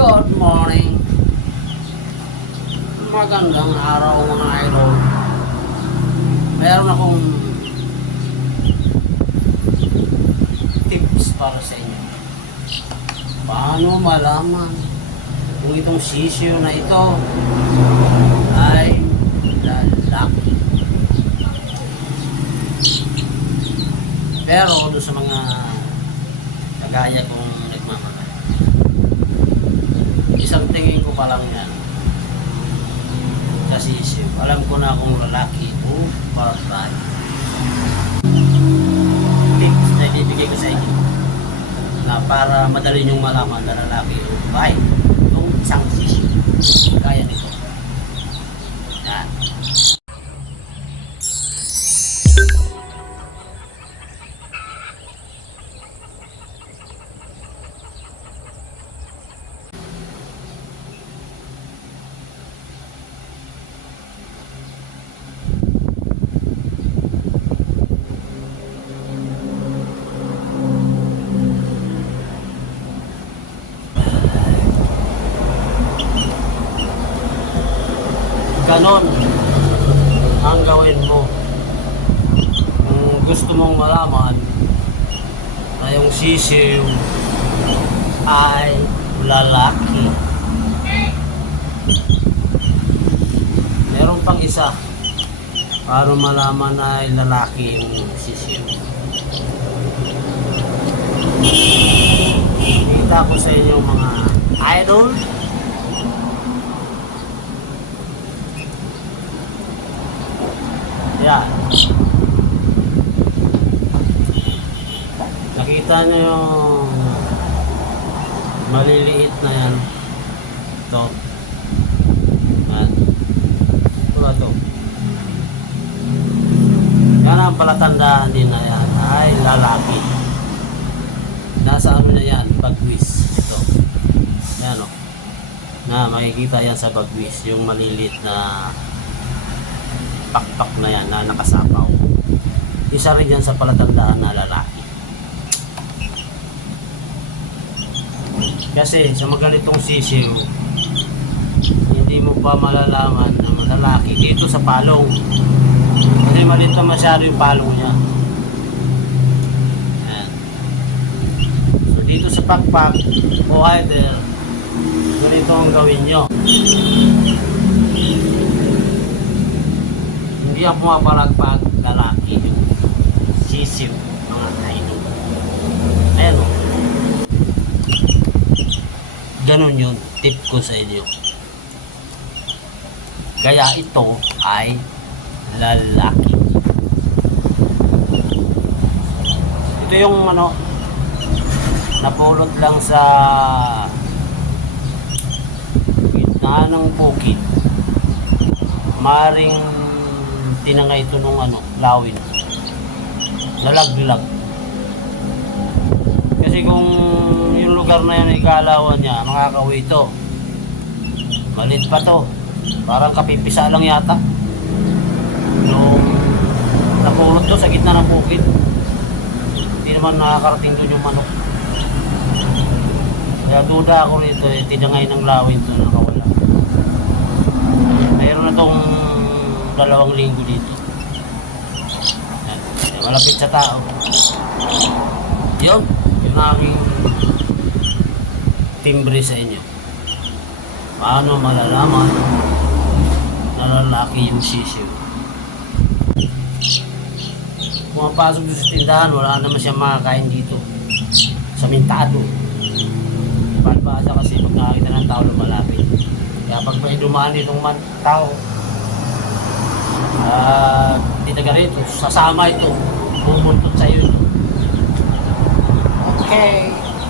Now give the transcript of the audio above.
Good morning. Magandang araw mga idol. Meron akong tips para sa inyo. Paano malaman kung itong sisyo na ito ay lalaki? Pero doon sa mga kagaya kong nagmamahal, isang tingin ko pa lang yan sa sisyo. Alam ko na kung lalaki o part-time. Tips na ibibigay ko sa inyo na para madali niyong malaman na lalaki o babae itong isang sisyo. Kaya nito. Yan. Ganon ang gawin mo. Kung gusto mong malaman na yung sisiw ay lalaki. Meron pang isa para malaman na ay lalaki yung sisiw. Kita ko sa inyo mga idol Yan. Nakita nyo yung maliliit na yan. Ito. Yan. Ito ba ito? Yan ang palatandaan din na yan. Ay, lalaki. Nasa ano na yan? Bagwis. Ito. Yan o. Na, makikita yan sa bagwis. Yung maliliit na pakpak na yan na nakasapaw. Isa rin yan sa palatandaan na lalaki. Kasi sa maganitong sisiw, hindi mo pa malalaman na lalaki dito sa palong. Kasi maliit masyado yung palong niya. Yan. So dito sa pakpak o hider, ganito ang gawin nyo. Hindi ang pumapalagpag lalaki yung sisiw mga kaino. Ayan o. Ganon yun. Tip ko sa inyo. Kaya ito ay lalaki. Ito yung ano, napulot lang sa gitna ng bukid. Maring tinangay ito nung ano, lawin. Nalaglag. Kasi kung yung lugar na yun ay kaalawan niya, makakauwi ito. Malit pa to. Parang kapipisa lang yata. Nung napulot to sa gitna ng bukid. Hindi naman nakakarating doon yung manok. Kaya duda ako rito, eh, tinangay ng lawin to nakawala. Mayroon na tong dalawang linggo dito. Yan. Malapit sa tao. Yun. Yun ang aming timbre sa inyo. Paano malalaman na lalaki yung sisiw? Pumapasok sa tindahan, wala naman siya makakain dito. Sa mintado. Palpasa kasi pag nakakita ng tao lumalapit. Kaya pag may dumaan ditong man, tao, rito, sasama ito, pumuntot sa iyo. Okay.